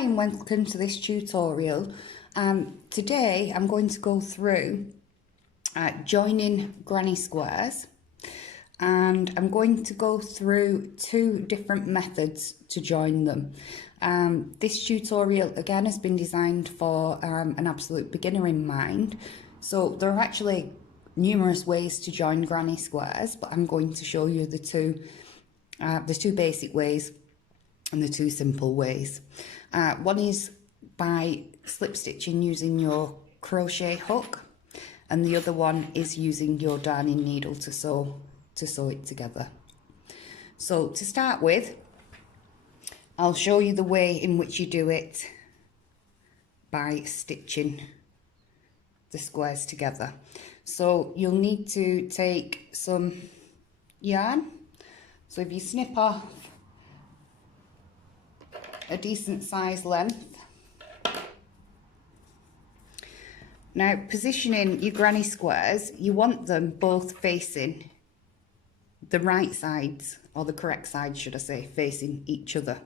and welcome to this tutorial. Today I'm going to go through joining granny squares, and I'm going to go through two different methods to join them. This tutorial again has been designed for an absolute beginner in mind, so there are actually numerous ways to join granny squares, but I'm going to show you the two basic ways and the two simple ways. One is by slip stitching using your crochet hook, and the other one is using your darning needle to sew it together. So to start with, I'll show you the way in which you do it by stitching the squares together. So you'll need to take some yarn. So if you snip off a decent size length. Now, positioning your granny squares, you want them both facing the right sides, or the correct sides should I say, facing each other.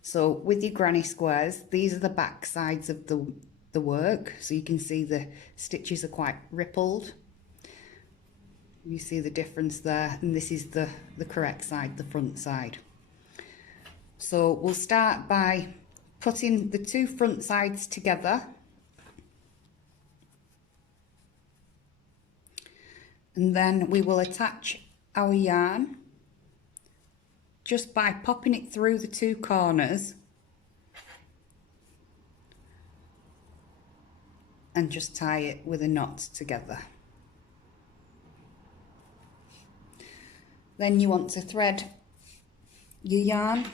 So with your granny squares, these are the back sides of the work, so you can see the stitches are quite rippled. You see the difference there, and this is the correct side, the front side. So we'll start by putting the two front sides together, and then we will attach our yarn just by popping it through the two corners and just tie it with a knot together. Then you want to thread your yarn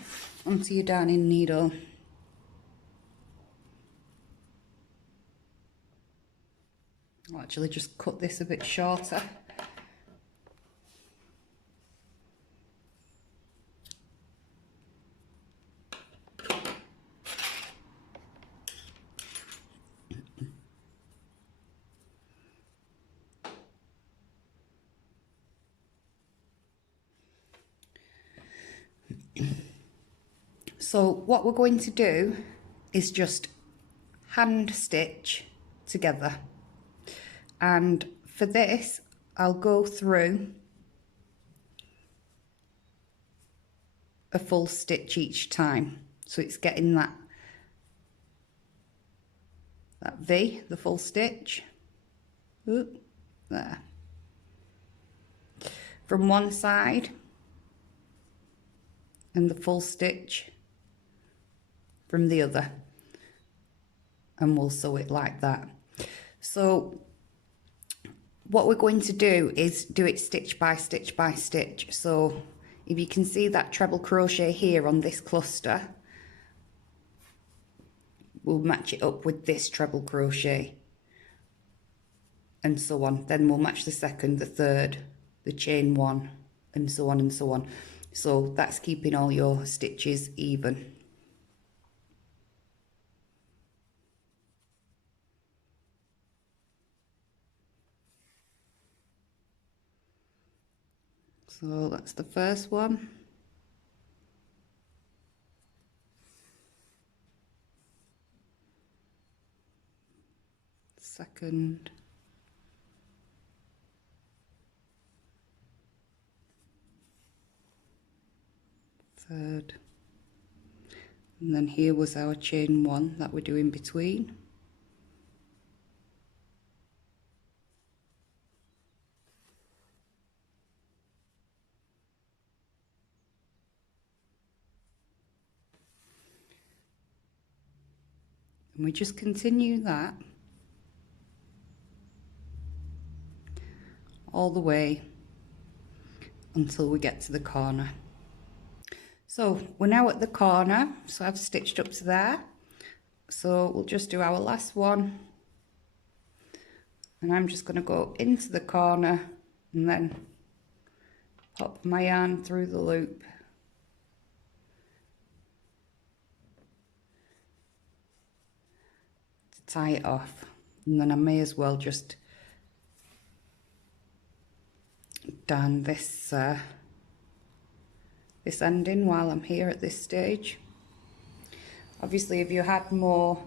onto your darning needle. I'll actually just cut this a bit shorter. So what we're going to do is just hand stitch together, and for this I'll go through a full stitch each time, so it's getting that V, the full stitch, there, from one side, and the full stitch from the other, and we'll sew it like that. So what we're going to do is do it stitch by stitch by stitch. So if you can see that treble crochet here on this cluster, we'll match it up with this treble crochet, and so on. Then we'll match the second, the third, the chain one, and so on and so on. So that's keeping all your stitches even. So that's the first one. Second. Third. And then here was our chain one that we're doing between. And we just continue that all the way until we get to the corner. So we're now at the corner, so I've stitched up to there. So we'll just do our last one, and I'm just going to go into the corner and then pop my yarn through the loop. Tie it off, and then I may as well just darn this this ending while I'm here at this stage. Obviously, if you had more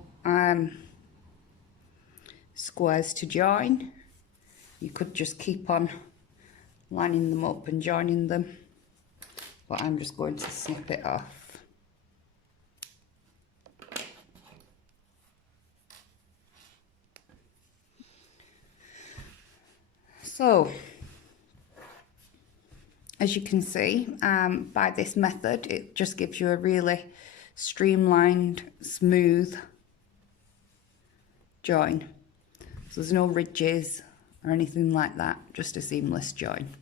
squares to join, you could just keep on lining them up and joining them, but I'm just going to snip it off. So, as you can see, by this method, it just gives you a really streamlined, smooth join. So there's no ridges or anything like that, just a seamless join.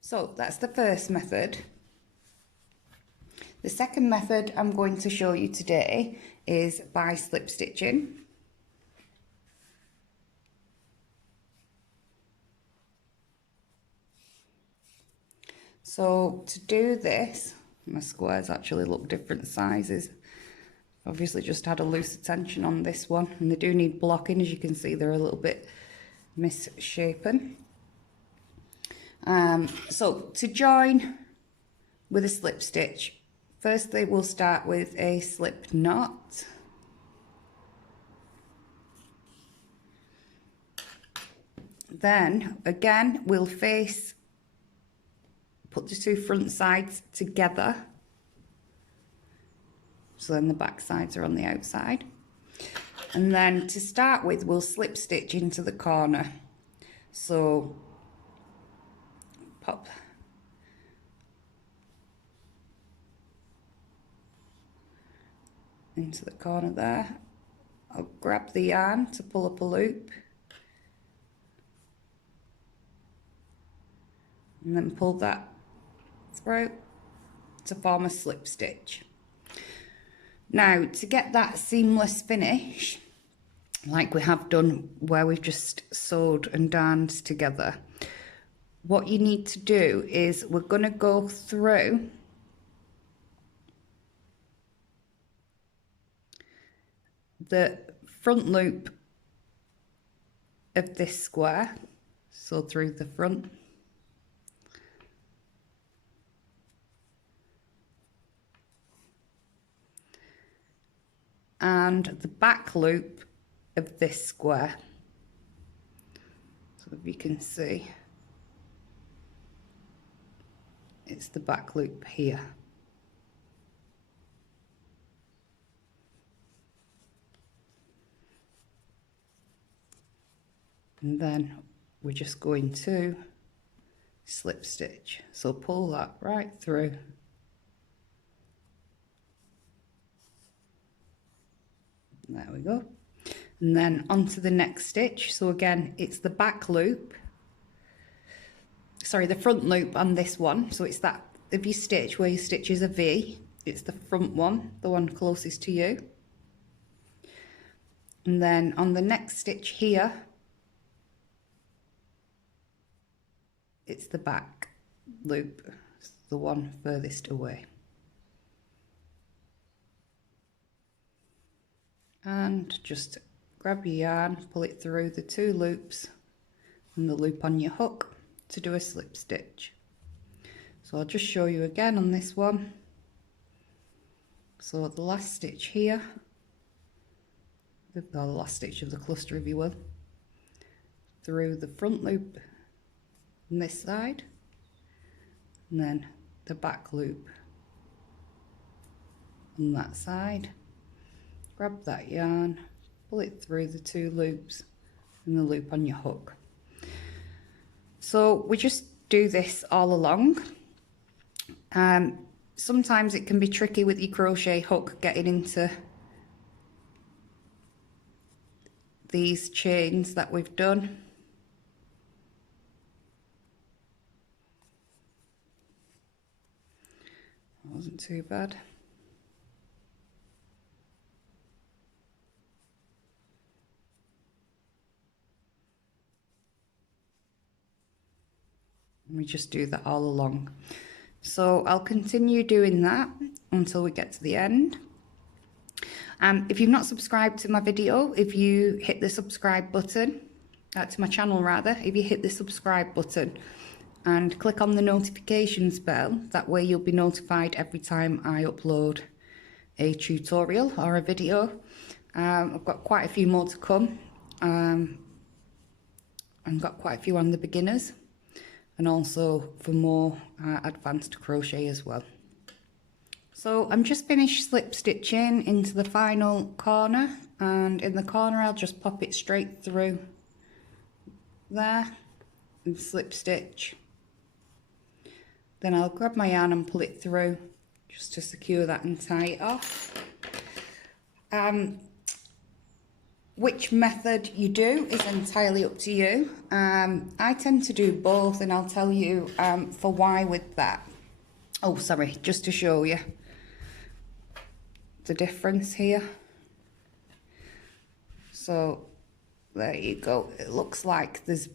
So that's the first method. The second method I'm going to show you today is by slip stitching. So to do this, my squares actually look different sizes. Obviously just had a looser tension on this one, and they do need blocking. As you can see, they're a little bit misshapen. So to join with a slip stitch, firstly we'll start with a slip knot. Then again we'll put the two front sides together, so then the back sides are on the outside, and then to start with we'll slip stitch into the corner. So pop into the corner there. I'll grab the yarn to pull up a loop and then pull that through to form a slip stitch. Now, to get that seamless finish, like we have done where we've just sewed and darned together, what you need to do is we're going to go through the front loop of this square, so through the front, and the back loop of this square. So if you can see, it's the back loop here. And then we're just going to slip stitch. So pull that right through. There we go. And then onto the next stitch. So again, it's the back loop, sorry, the front loop on this one. So it's that, if you stitch where your stitch is a V, it's the front one, the one closest to you. And then on the next stitch here, it's the back loop, the one furthest away. And just grab your yarn, pull it through the two loops and the loop on your hook to do a slip stitch. So I'll just show you again on this one. So the last stitch here, the last stitch of the cluster if you will, through the front loop on this side, and then the back loop on that side. Grab that yarn, pull it through the two loops and the loop on your hook. So we just do this all along. Sometimes it can be tricky with your crochet hook getting into these chains that we've done. That wasn't too bad. We just do that all along. So I'll continue doing that until we get to the end. If you've not subscribed to my video, if you hit the subscribe button, to my channel rather, if you hit the subscribe button, and click on the notifications bell. That way you'll be notified every time I upload a tutorial or a video. I've got quite a few more to come. I've got quite a few on the beginners and also for more advanced crochet as well. So I'm just finished slip stitching into the final corner, and in the corner I'll just pop it straight through there and slip stitch. Then I'll grab my yarn and pull it through just to secure that and tie it off. Which method you do is entirely up to you. I tend to do both, and I'll tell you for why with that. Oh, sorry, just to show you the difference here. So there you go. It looks like there's,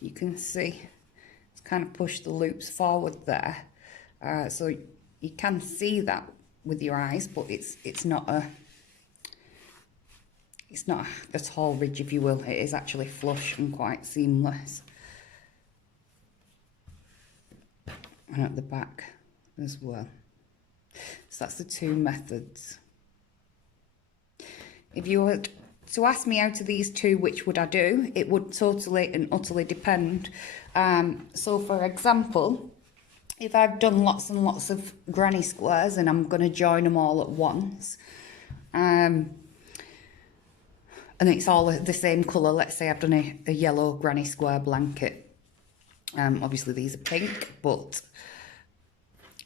you can see it's kind of pushed the loops forward there. So you can see that with your eyes, but it's not a tall ridge, if you will. It is actually flush and quite seamless. And at the back as well. So that's the two methods. If you were to ask me out of these two, which would I do? It would totally and utterly depend. So for example, if I've done lots and lots of granny squares and I'm going to join them all at once, and it's all the same colour. Let's say I've done a yellow granny square blanket. Obviously these are pink, but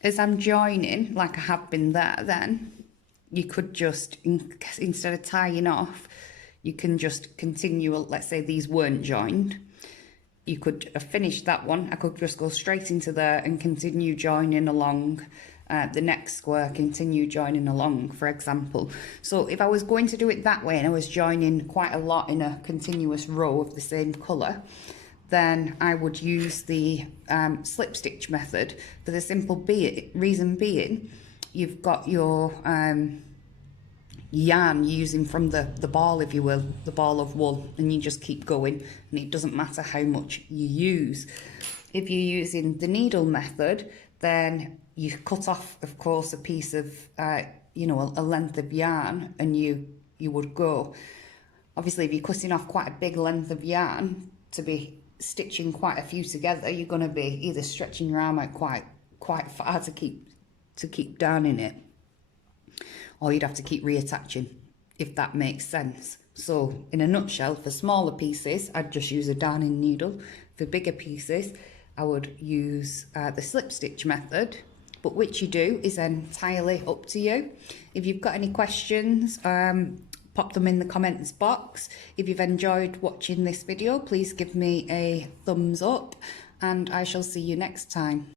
as I'm joining, like I have been there, then you could just, instead of tying off, you can just continue. Let's say these weren't joined. You could have finished that one. I could just go straight into there and continue joining along the next square, continue joining along, for example. So if I was going to do it that way and I was joining quite a lot in a continuous row of the same colour, then I would use the slip stitch method, for the simple reason being, you've got your yarn using from the ball, if you will, the ball of wool, and you just keep going, and it doesn't matter how much you use. If you're using the needle method, then you cut off, of course, a piece of, you know, a length of yarn, and you would go. Obviously, if you're cutting off quite a big length of yarn to be stitching quite a few together, you're going to be either stretching your arm out quite far to keep darning it, or you'd have to keep reattaching, if that makes sense. So in a nutshell, for smaller pieces, I'd just use a darning needle. For bigger pieces, I would use the slip stitch method, but which you do is entirely up to you. If you've got any questions, pop them in the comments box. If you've enjoyed watching this video, please give me a thumbs up, and I shall see you next time.